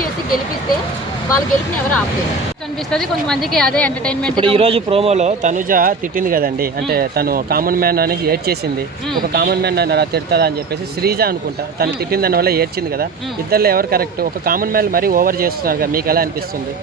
చేసి గెలిపిస్తే వాళ్ళ గెలుపుని ఎవరు ఆపలేరు. అనిపిస్తుంది కొంతమందికి అదే ఎంటర్టైన్మెంట్ ఇప్పుడు ఈ రోజు ప్రోమోలో తనుజ తిట్టింది కదండి. అంటే తను కామన్ మ్యాన్ అని ఏడ్చేసింది. ఒక కామన్ మ్యాన్ అని అలా తిడతాదా అని చెప్పేసి శ్రీజ అనుకుంటా. తను తిట్టిన దాని వల్ల ఏడ్చింది కదా. ఇద్దరులో ఎవరు కరెక్ట్ ఒక కామన్ మ్యాన్ మరీ ఓవర్ చేస్తున్నారు కదా. మీకు ఎలా అనిపిస్తుంది?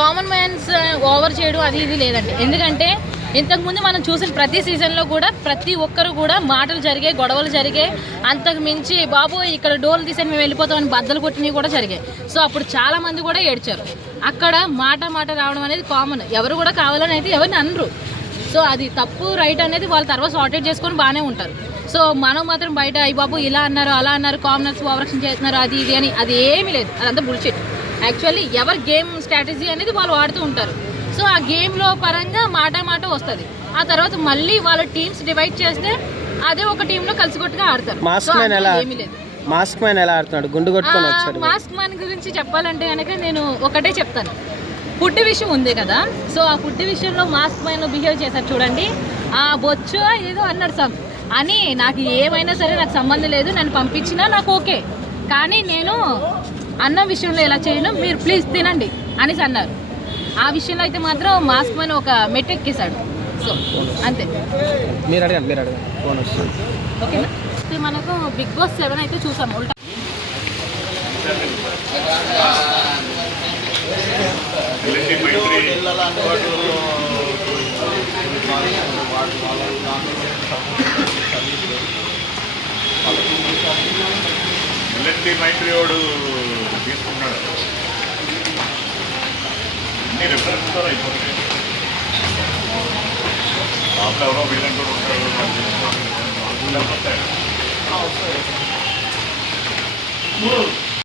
కామన్ మ్యాన్స్ ఓవర్ చేయడం అది ఇది లేదండి. ఎందుకంటే ఇంతకుముందు మనం చూసిన ప్రతి సీజన్లో కూడా ప్రతి ఒక్కరు కూడా మాటలు జరిగాయి గొడవలు జరిగాయి. అంతకు మించి బాబు ఇక్కడ డోర్లు తీసేసి మేము వెళ్ళిపోతామని బద్దలు కొట్టినవి కూడా జరిగాయి. సో అప్పుడు చాలామంది కూడా ఏడ్చారు. అక్కడ మాట మాట రావడం అనేది కామన్ ఎవరు కూడా కావాలని అయితే ఎవరిని అనరు. సో అది తప్పు రైట్ అనేది వాళ్ళ తర్వాత సార్టెడ్ చేసుకొని బాగానే ఉంటారు. సో మనం మాత్రం బయట అయ్యి బాబు ఇలా అన్నారు అలా అన్నారు కామనర్స్ ఓవరాక్షన్ చేస్తున్నారు అది ఇది అని అది ఏమీ లేదు. అదంతా బుల్షిట్ యాక్చువల్లీ ఎవరి గేమ్ స్ట్రాటజీ అనేది వాళ్ళు వాడుతూ ఉంటారు. సో ఆ గేమ్లో పరంగా మాట మాట వస్తుంది. ఆ తర్వాత మళ్ళీ వాళ్ళ టీమ్స్ డివైడ్ చేస్తే అదే ఒక టీంలో కలిసికొట్టుగా ఆడతారు. మాస్క్ మ్యాన్ ఎలా ఏమీ లేదు. మాస్క్ మ్యాన్ ఎలా ఆడుతున్నాడు? గుండు కొట్టుకొని వచ్చాడు. మాస్క్ మ్యాన్ గురించి చెప్పాలంటే కనుక నేను ఒకటే చెప్తాను. ఫుడ్ విషయం ఉంది కదా? సో ఆ ఫుడ్ విషయంలో మాస్క్ మ్యాన్ బిహేవ్ చేశారు చూడండి. ఆ బొచ్చు ఏదో అన్నాడు సమ్. అని నాకు ఏమైనా సరే నాకు సంబంధం లేదు. నన్ను పంపించినా నాకు ఓకే. కానీ నేను అన్న విషయంలో ఎలా చేయను? మీరు ప్లీజ్ తినండి. అనేసి అన్నారు. ఆ విషయంలో అయితే మాత్రం మాస్క్ మ్యాన్ ఒక మెట్టెక్కేశాడు సో అంతే. మీరు అడగండి మీరు అడగండి. ఫోన్ వస్తుంది. ఓకేనా? మనకు బిగ్ బాస్ సెవెన్ అయితే చూసాము ఉల్టా. ఎల్ఎన్టీ మైత్రి వాడు అన్ని రిఫరెన్స్తో అయిపోతాయి ఎవరో వీళ్ళని కూడా ఉంటారు.